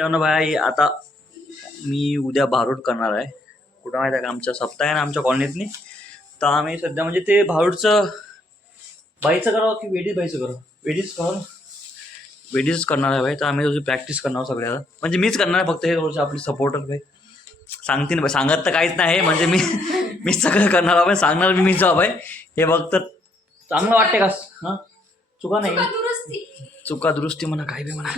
तेव्हा भाई आता मी उद्या भारूड करणार आहे. कुठं माहिती आहे का, आमच्या सप्ताह आहे ना आमच्या कॉलनीतनी. तर आम्ही सध्या म्हणजे ते भारूडचं बाईचं करावं की वेडीज बाईचं करावं. वेडीज करणार आहे भाई. तर आम्ही तुझी प्रॅक्टिस करणार सगळ्याला. म्हणजे मीच करणार आहे फक्त, हे थोडंसं आपली सपोर्टर भाई सांगते ना भाई. सांगत तर काहीच नाही म्हणजे मीच सगळं करणार आहे. सांगणार मीच जाऊ भाई. हे बघ तर चांगलं वाटते का? हां चुका नाही, चुका दुरुस्ती म्हणा काय बी म्हणा.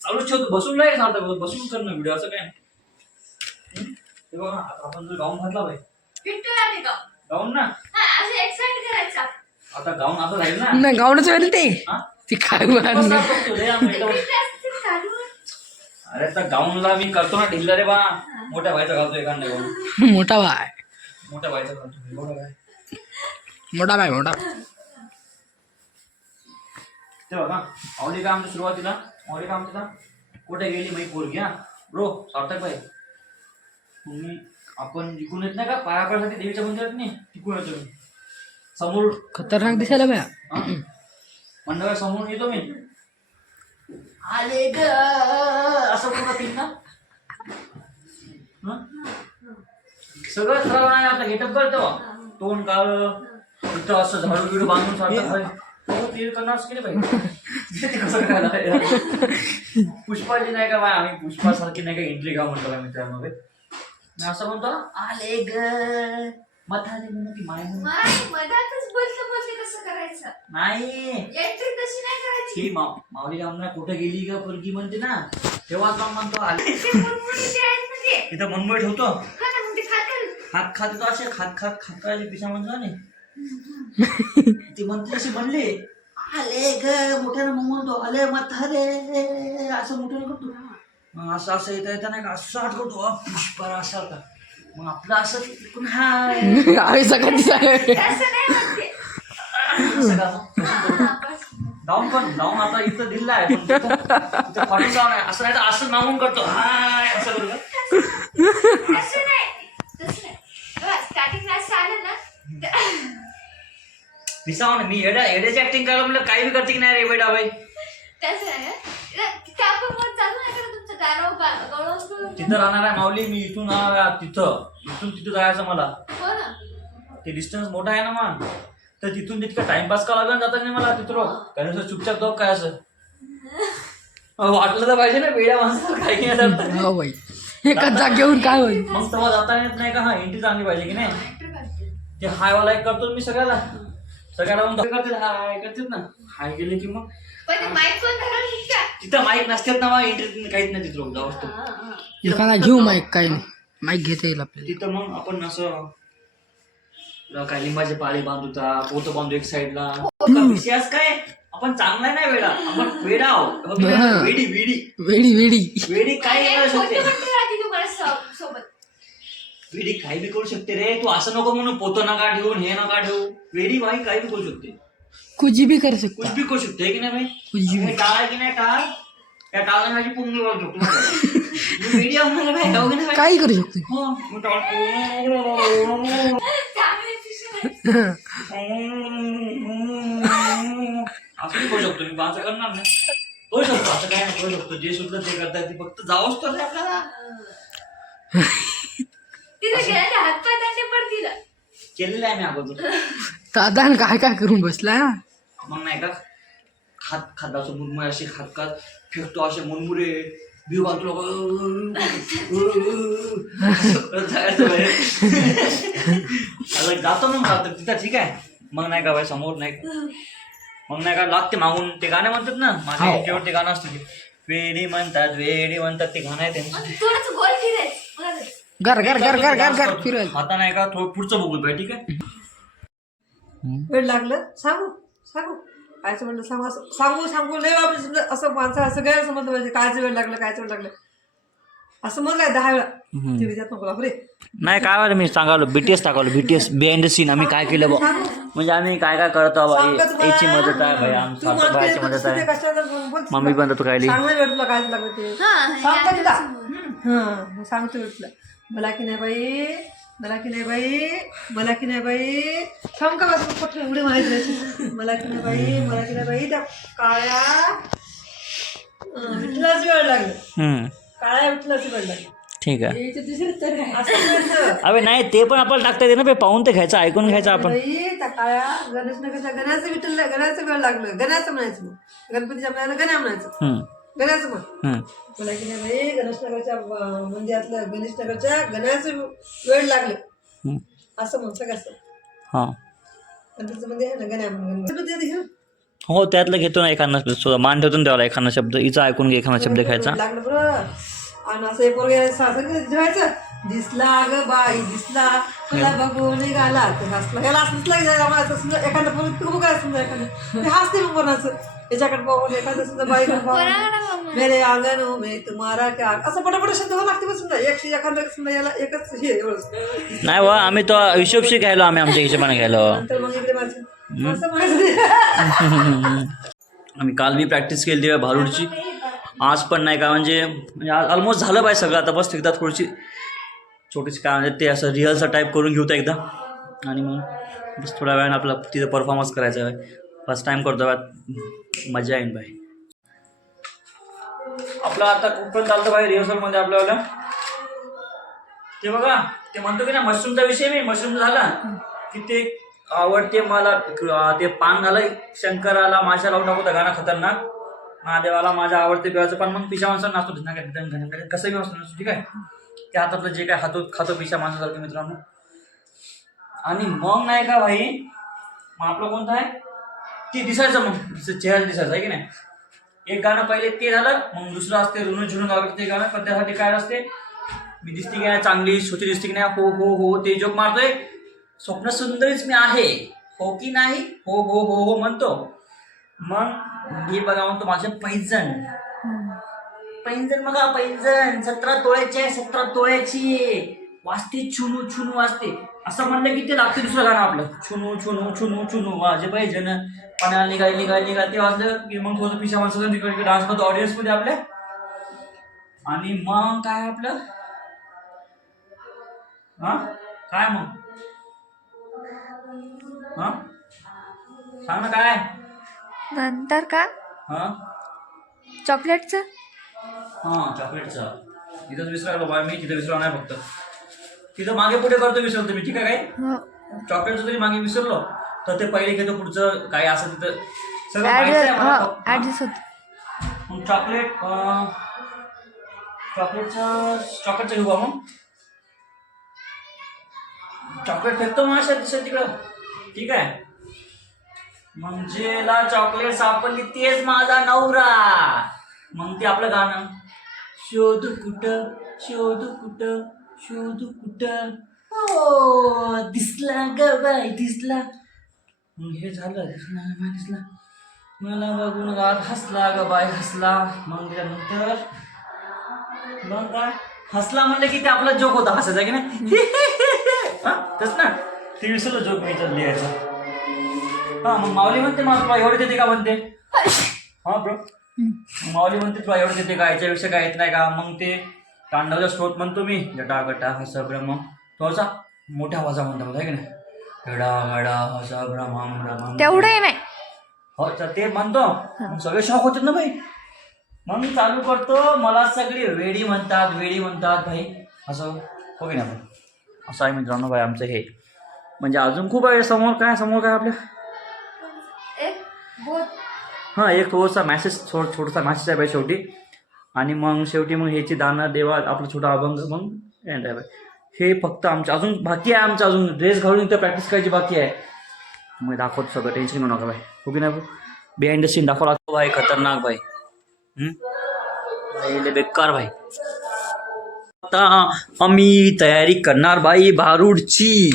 चालू ठेव, बसून नाही सांगता, बसून कर ना व्हिडिओ. असं काय हे बघा आता आपण जो गाऊन घातला भाई, गाऊन ना आता गाऊन असं राहील ना. गाऊनच वेळ ते काय अरे तर गाऊनला मी करतो ना ढिल्ला रे बा. मोठ्या भाईचा घालतो एखादा गाऊन. मोठा भाई, मोठ्या भाईचा घालतो. मोठा भाई मोठा. ते बघा आवडी का आमच्या सुरुवातीला, आवडी का आमच्या कुठे गेली माही पोरगी. हा ब्रो सार्थक भाई, तुम्ही आपण जिंकून येत नाही का पायापासाठी देवीच्या मंदिरात नाही तिकून येतो मी. समोर खतरनाक दिसायला बाया. मंडळ समोरून येतो मी. आले ग असं बोलत ना. सगळं खराब नाही आपला गेटअप करतो. तोंड काळ तिथं असं झाडू बिडू बांधून सार्थक भाई ते करणार केले पाहिजे. कसं करायला पुष्पाची नाही का बा, आम्ही पुष्पासारखी नाही का एंट्री का म्हणतो का मित्रांमध्ये. मी असं म्हणतो आले ग मथाने म्हणून ती माय नाही ही माऊली आम्हाला कुठे गेली का पोरगी म्हणते ना, तेव्हा काम म्हणतो आले. तिथं मनमोय ठेवतो हात खात तो असे खात खात खात करायचे पिशा म्हणतो ना ती म्हणते अशी म्हणले आले ग मोठ्यानं मग म्हणतो आले म्हातारे असं मोठ्यानं करतो. मग असं असं येता येता नाही का असं आठ करतो पुष्पा असा का. मग आपलं असं हाय जाऊन पण जाऊन आता इथं दिल्ला आहे फाटून जाऊन आहे असं नाही तर असं मागून करतो हाय असं करू दिसाव ना. मी एड्याची ऍक्टिंग करायला म्हणलं काही बी करते की नाही रे बेटा बाई. तिथं राहणार आहे माऊली मी. इथून इथून तिथं जायचं मला. ते डिस्टन्स मोठा आहे ना मग. तर तिथून तितकं टाइमपास करावं लागेल जाता नाही मला तिथं. कारण असं चुपचाप जाऊ काय असं वाटलं तर पाहिजे ना वेड्या माणसाला काही नाही. एकाच जागेवरून काय होईल मग तेव्हा जाता येत नाही का. हा एंट्री चांगली पाहिजे की नाही. ते हाय वाला एक करतो मी सगळ्याला करते हाय करतेच ना. हाय गेले की मग तिथं माईक नसतात ना मग एंट्री काहीच नाही तिथं जाऊ. घेऊ माईक काही नाही, माईक घेता येईल आपल्याला तिथं. मग आपण असं काय लिंबाचे पाळी बांधूता पोतं बांधू एक साईडला. विषयास काय आपण चांगला नाही वेडा, आपण वेडा आहोत. वेडी वेडी वेडी वेडी वेडी काय करू शकते. वेडी काही बी करू शकते रे. तू असं नको म्हणून पोतं नका ठेवून हे नका ठेवू. वेडी भाई काही बी करू शकते. कुछ भी कर सकते, कुछ भी करू शकते की नाही भाई. टाळ आहे की नाही टाळ, त्या टाळाने माझी पुंगी करू शकतो. वेडी आम्हाला काही करू शकते. असं करू शकतो मी. असं करणार नाही करू शकतो. असं काय नाही करू शकतो. जे सुद्धा ते करता ते फक्त जावंच तर आपल्याला. केलेलं आहे मी अगोदर. दादा काय काय करून बसला मग नाही का खात मुरमुरे असे खात फेकतो असे मुरमुरे भिव घालतो. जातो मग जातो तिथं ठीक आहे. मग नाही का बाई समोर नाही का मग नाही का लागते मागून. ते गाणे म्हणतात ना माझ्या शेवटचे गाणं असतं ते वेडी म्हणतात ते गाणं आहे त्यांचं. घर घर घर घर घर घर फिरायला आता नाही का थोडं पुढचं बघू बाई ठीक आहे. वेळ लागलं सांगू कायचं म्हणलं सांगू लय बाबा असं माणसं असं गैरसमज पाहिजे. कायचं वेळ लागलं असं मग काय 10 वेळा टीव्ही जात नको बापरे. नाही काय वाटतं मी सांगालो BTS टाकालो. BTS बिहाइंड द सीन आम्ही काय केलं बघ. म्हणजे आम्ही काय काय करतो याची मदत आहे भाई. आमची बायची मदत आहे. मम्मी पण तू काय तुला काय लागलं ते सांगतो तुला. मला की नाही बाई थांब का बस कुठे एवढी माहिती मला की नाही बाई त्या काळ्या विठ्ठलाचं वेळ लागलं, हम्म, काळ्या विठ्ठलाचं वेळ लागलं. ठीक आहे. याचं दुसरं तर आहे. असं करायचं. अबे नाही, ते पण आपल्याला टाकता येते ना, पाहून ते घ्यायचं, ऐकून घ्यायचं आपण. बाई, त्या काळ्या गणेशनगरच्या गण्याचं विठ्ठल, गण्याचं वेळ लागलं. गण्याचं म्हणायचं मग, गणपतीच्या आपल्याला गण्या म्हणायचं, हम्म, गण्याचं म्हण. हम्म. तुला की नाही बाई, गणेशनगरच्या मंदिरातलं गणेशनगरच्या गण्याचं वेळ लागलं हम्म. असं म्हणतं कसं. हा, गणपतीचं मंदिर आहे ना, गण्या म्हणून गणपती घेऊन हो त्यातलं घेतो ना एखादा मान ठेवतो ना त्याला एखादा शब्द, हिचा ऐकून घे एखादा शब्द घ्यायचा. लागलं बरं. आणि असं एक पोरगे जेवायचं, दिसला ग बाई दिसला, तुला बघून निघाला तर हसला. याला असंच लागेल आम्हाला, समजा एखादं पोरं तू बघा, समजा एखादं ते हसते मग कोणाचं याच्याकडे पाहून, एखादं समजा बाई पाहून मेरे आंगन में तुम्हारा क्या, असं पटापट शब्द लागते बस. समजा एखादं समजा याला एकच हे एवढंच नाही वा, आम्ही तो हिशोबशी घ्यायलो, आम्ही आमच्या हिशोबाने घ्यायलो. नंतर मग इकडे माझं असं म्हणायचं. आम्ही काल बी प्रॅक्टिस केली तेव्हा भारूडची, आज पण नाही का, म्हणजे ऑलमोस्ट झालं पाहिजे सगळं. आता बस एकदा थोडीशी छोटीशी काय म्हणजे ते असं रिहर्सल टाईप करून घेऊ एकदा, आणि मग बस थोड्या वेळानं आपलं तिथं परफॉर्मन्स करायचा आहे. फर्स्ट टाईम करतो बाय, मजा येईन बाई. आपलं आता कुठपर्यंत चालतं बाई रिहर्सलमध्ये आपल्याला? ते बघा, ते म्हणतो की ना मशरूमचा विषय, मी मशरूम झाला की ते आवडते मला, ते पान झालं शंकराला माझ्या लावून टाकू, गाणं खतरनाक. महादेवाला माझ्या आवडते पिवायचं पण मग पिशा माणसाला नाचतो कसं बी नसतो, ठीक आहे. त्या हातातलं जे काय खातो पिशा माणसासारखं मित्रांनो. आणि मग नाही का भाई, मग आपलं कोणतं आहे ते दिसायचं, मग चेहरा दिसायचं आहे की नाही. एक गाणं पहिले ते झालं, मग दुसरं असते ऋण झुणून आवडते ते गाणं. पण त्यासाठी काय असते, मी दिसते की नाही चांगली, स्वच्छ दिसते की नाही, हो हो हो ते जोक मारतोय, स्वप्न सुंदरीच मी आहे, हो की नाही, हो हो हो हो म्हणतो. मग हे बघा म्हणतो माझे पैंजण बघा, पैंजण 17 तोळ्याची, 17 तोळ्याची वाजते, छुनू छुनू वाजते. असं म्हणलं की ते लागते दुसरं गाणं आपलं, छुनू छुनू छुनू छुनू माझे पैंजण पाण्याला निघाले ते वाजलं की मग थोडं पिशा माणसाचं तिकडे डान्स करतो ऑडियन्समध्ये आपल्या. आणि मग काय आपलं, हा काय मग, हा सांग ना काय नंतर का हा चॉकलेटचं. हा चॉकलेटचं तिथंच विसरायला बाबा मी, तिथं विसरलो नाही, फक्त तिथं मागे पुढे करतो विसरतो मी, ठीक आहे. काय चॉकलेटचं जरी मागे विसरलो तर ते पहिले घेतो, पुढचं काय असं तिथं सगळं माहिती आहे मला. ऍडजस्ट होत. मग चॉकलेटचं घेऊ का मग, चॉकलेट फेकतो मग अशा दिसत तिकडं, ठीक आहे. मग जेला चॉकलेट सापडली तेच माझा नवरा. मग ते आपलं गाणं, शोध कुठं शोध कुठं शोध कुठं, हो दिसला ग बाई दिसला. मग हे झालं, दिसला मला बघून गात हसला ग बाई हसला. मग त्यानंतर मग काय हसला म्हणलं की ते आपला जोक होता, हसायचा की नाही. तस ना ते विसरलं जोक मी लिहायचा. हा मग माऊली म्हणते मला तुला एवढे देते का म्हणते, हा ब्रो माऊली म्हणते तुला एवढे देते का, याच्यापेक्षा काय येत नाही का. मग ते तांडवचा स्त्रोत म्हणतो मी, जटा गटा हस ब्रह्म, थोडासा मोठ्या आवाजा म्हणतो आहे की नाही, गडा गडा हस ब्रह्म ब्रह्म तेवढंही नाही. हो ते म्हणतो, सगळे शॉक होतात ना भाई. मग चालू करतो, मला सगळी वेडी म्हणतात भाई, असं हो की नाही. असं आहे मित्रांनो भाई आमचं हे. म्हणजे अजून खूप आहे समोर काय आपल्या, हां एक थोडासा छोटासा मॅसेज आहे भाई शेवटी. आणि मग शेवटी मग ह्याची दानं देवा आपलं छोटा अभंग मग एंड आहे भाई. हे फक्त आमचं अजून बाकी आहे, आमचं अजून ड्रेस घालून इथं प्रॅक्टिस करायची बाकी आहे. मग दाखवतो सगळं, टेन्शन घेऊ नका भाई, हो की नाही. बिहाइंड द सीन दाखवा लागतो भाई, खतरनाक भाई, बेकार भाई. आता आम्ही तयारी करणार बाई भारूडची.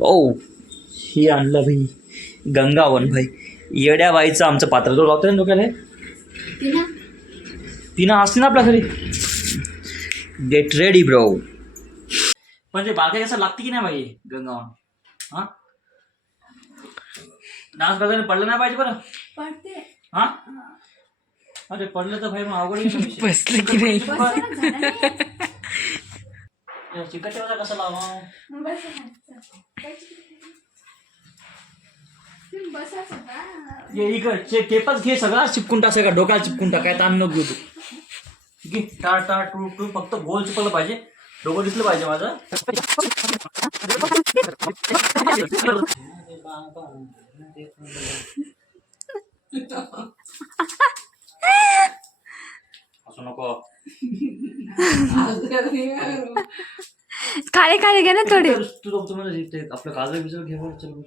ओ ही आणलं भाई गंगावन भाई, येड्या बाईचं आमचं पात्र जो लावतोय डोक्याला. पिना असते ना आपल्या घरी. Get ready bro. पण ते बालका कसं लागते की नाही भाई गंगावन, हा डान्स करताना पडलं नाही पाहिजे बरं, हा अरे पडलं तर भाई मग अवघड बसलं की नाही. चिकट ठेवायचा कसं लावा. ये इकडे टेपच घे, सगळा चिपकून टाक, सगळा डोक्याला चिपकून टाक, काय ताण नको घेऊ तू. घे टार टार टू टू, फक्त गोल चिपकलं पाहिजे, डोकं दिसलं पाहिजे माझं. असं नको. काळे काळे घे ना थोडे. तू तुम्हाला आपलं काजळ बिजळ घे बरं, चल बरं.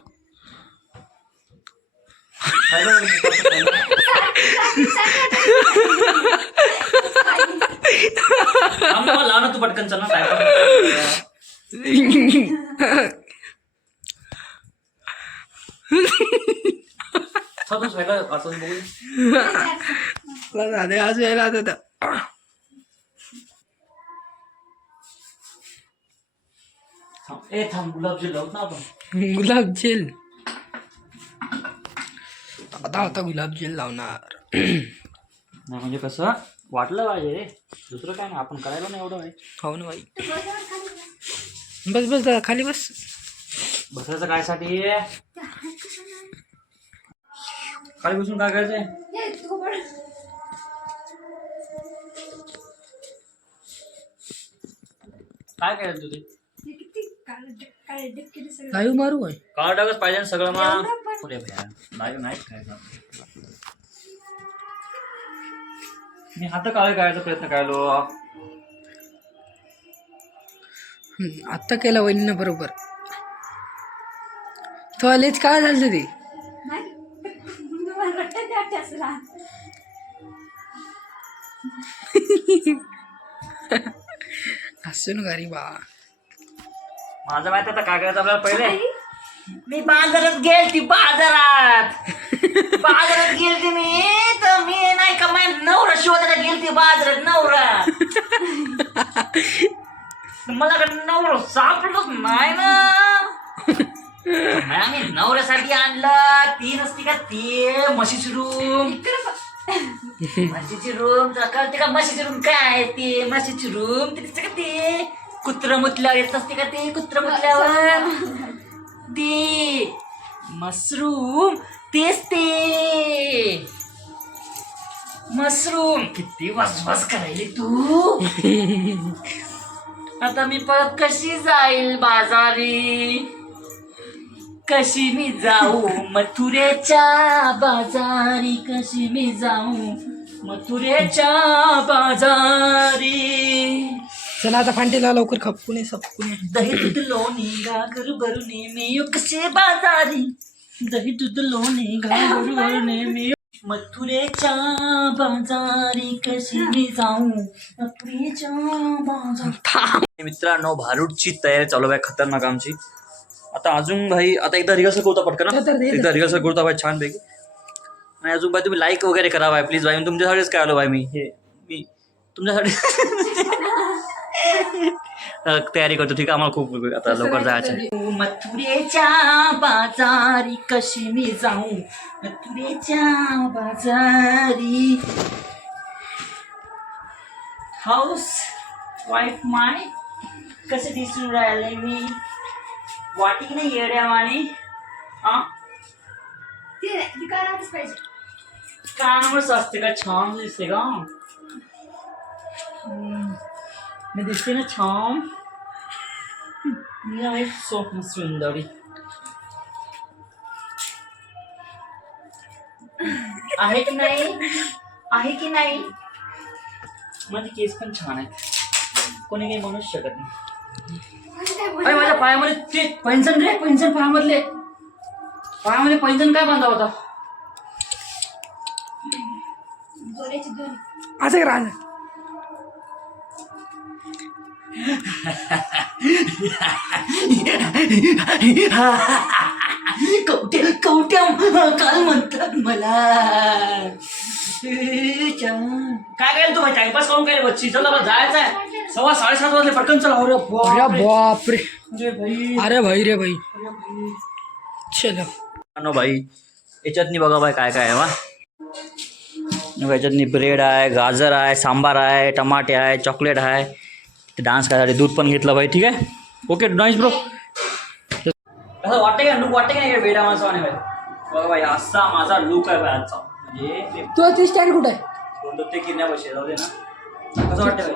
लाव ना तू पटकन, चल ना काय आज यायला आता ए थांब, गुलाबजी लावत ना आपण. गुलाबजेल आता गुलाबजेल लावणार. नाही म्हणजे कसं वाटलं पाहिजे रे, दुसरं काय नाही, आपण करायला नाही एवढं आहे. हो ना बाई. बस बस दादा, खाली बस. बसायचं काय साठी, खाली बसून काय करायचंय. काय करायचं तुझे लाईव्ह मारू आहे. काळा डागच पाहिजे ना सगळं. मग लाईव्ह नाही खायचं. मी हात काळे करायचा प्रयत्न करायलो. आत्ता केला वहिनीनं बरोबर. तो आलेच काय झालं ते. हसू नका रे बा. माझं माहिती आता काय करायचं आपल्याला. पहिले मी बाजारात गेलती, बाजारात गेलती मी, तर मी नाही का माझ्या नवरा शोधायला गेलती बाजारात. नवरा मला का नवरा सापडलंच नाही ना. मी नवऱ्यासाठी आणलं. ती नसती का ती म्हशीची रूम, म्हशीची रूम कळते का. म्हशीची रूम काय आहे ती म्हशीची रूम, ती दिसते का ती कुत्र मुतल्यावर येत असते का ती. कुत्र मुतल्यावर ती मशरूम, तेच ते मशरूम. किती वसवस करायली तू. आता मी परत कशी जाईल बाजारी, कशी मी जाऊ मथुरेच्या बाजारी, कशी मी जाऊ मथुरेच्या बाजारी. चला आता फांटीला लवकर खपकून सपकून. दही दूध लोणी घागर भरुने मी येऊ कसे बाजारी, दही दूध लोणी घागर भरुने मी मथुरेच्या बाजारी, कशी मी जाऊ मथुरेच्या बाजारी. मित्रांनो, भारूडची तयारी चालू आहे खतरनाक आमची. आता अजून भाई, आता एकदा रिहर्सल करतो पटकन, एकदा रिहर्सल करतो भाई छान पैकी. आणि अजून भाई तुम्ही लाईक वगैरे करा भाई प्लीज भाई. मी तुमच्यासाठीच काय आलो भाई. मी तुमच्यासाठी तयारी करतो, ठीक आहे. आम्हाला खूप आता लवकर जायचं. मथुरेच्या बाजारी कशी मी जाऊ मथुरेच्या बाजारी. हाऊस वाईफ माय कसे दिसून राहिले मी, वाटी नाही येड्यावानी. कानावरच असते का, छान दिसते का मी, दिसते ना छान. मी आहे स्वप्न सुंदरी. आहे की नाही, आहे की नाही. माझे केस पण छान आहेत, कोणी काही म्हणूच शकत नाही. अरे माझ्या पायामध्ये ते पैंजण रे, पैंजण पायामधले, पायामध्ये पैंजण काय बांधा होता. असं राहिलं. कवट्या काल म्हणतात मला. काय काय तू भाई टाइमपास करून काय बच्ची. चला जायचं आहे, 7:30 वाजले पटकन. चला. अरे बापरे, भाई, अरे भाई रे भाई. चलो भाई, याच्यातनी बघा भाई काय काय आहे वा. याच्यातनी ब्रेड आहे, गाजर आहे, सांबार आहे, टमाटे आहे, चॉकलेट आहे. डान्स करायसाठी दूध पण घेतलं भाई. ठीक आहे, ओके नाईस ब्रो. असं वाटतं का वाटतं का वेडा माणसाने भाई. बघा भाई असा माझा लुक आहे भाई आजचा. म्हणजे ते तो ती स्टँड कुठे आहे? कोणतं ते किडनॅप जाऊ दे ना. कसं वाटतं भाई?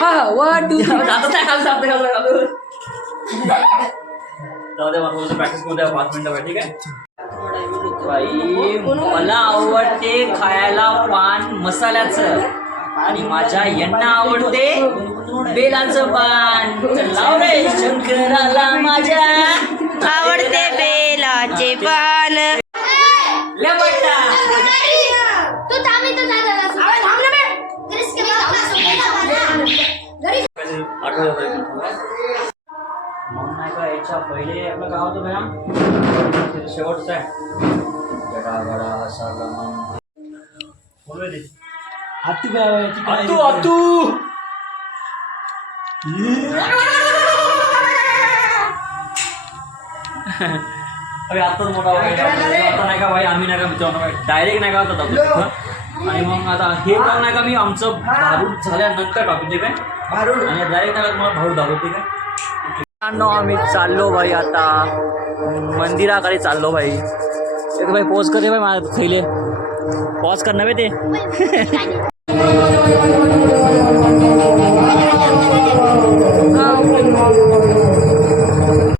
हा 1 2 3 जातच नाही खाली जाते जाऊ दे मला प्रॅक्टिस करू द्या 5 मिनिटं भाई. ठीक आहे बाई मला आवडते खायला पान मसाल्याचं आणि माझ्या यांना आवडते बेलाचं पान. लाव रे शंकराला माझ्या आवडते बेलाचे पान. लेमटा. मग नाही का याच्या पहिले आपलं काय होतं मॅम शेवटचं आहे गडा गडा असाला अतू अतू अरे आताच मोठा आता नाही का भाई आम्ही नाही का मित्रांनो डायरेक्ट नाही का आता दाखवतो. आणि मग आता हे काम नाही का मी आमचं भारूड झाल्यानंतर टाकू ते काय भारूड आणि डायरेक्ट नाही का तुम्हाला भारूड दाखवते काय. आम्ही चाललो भाई आता मंदिराकडे चाललो भाई. एक भाई पॉज करते भाई मला थैले पॉज करणार ते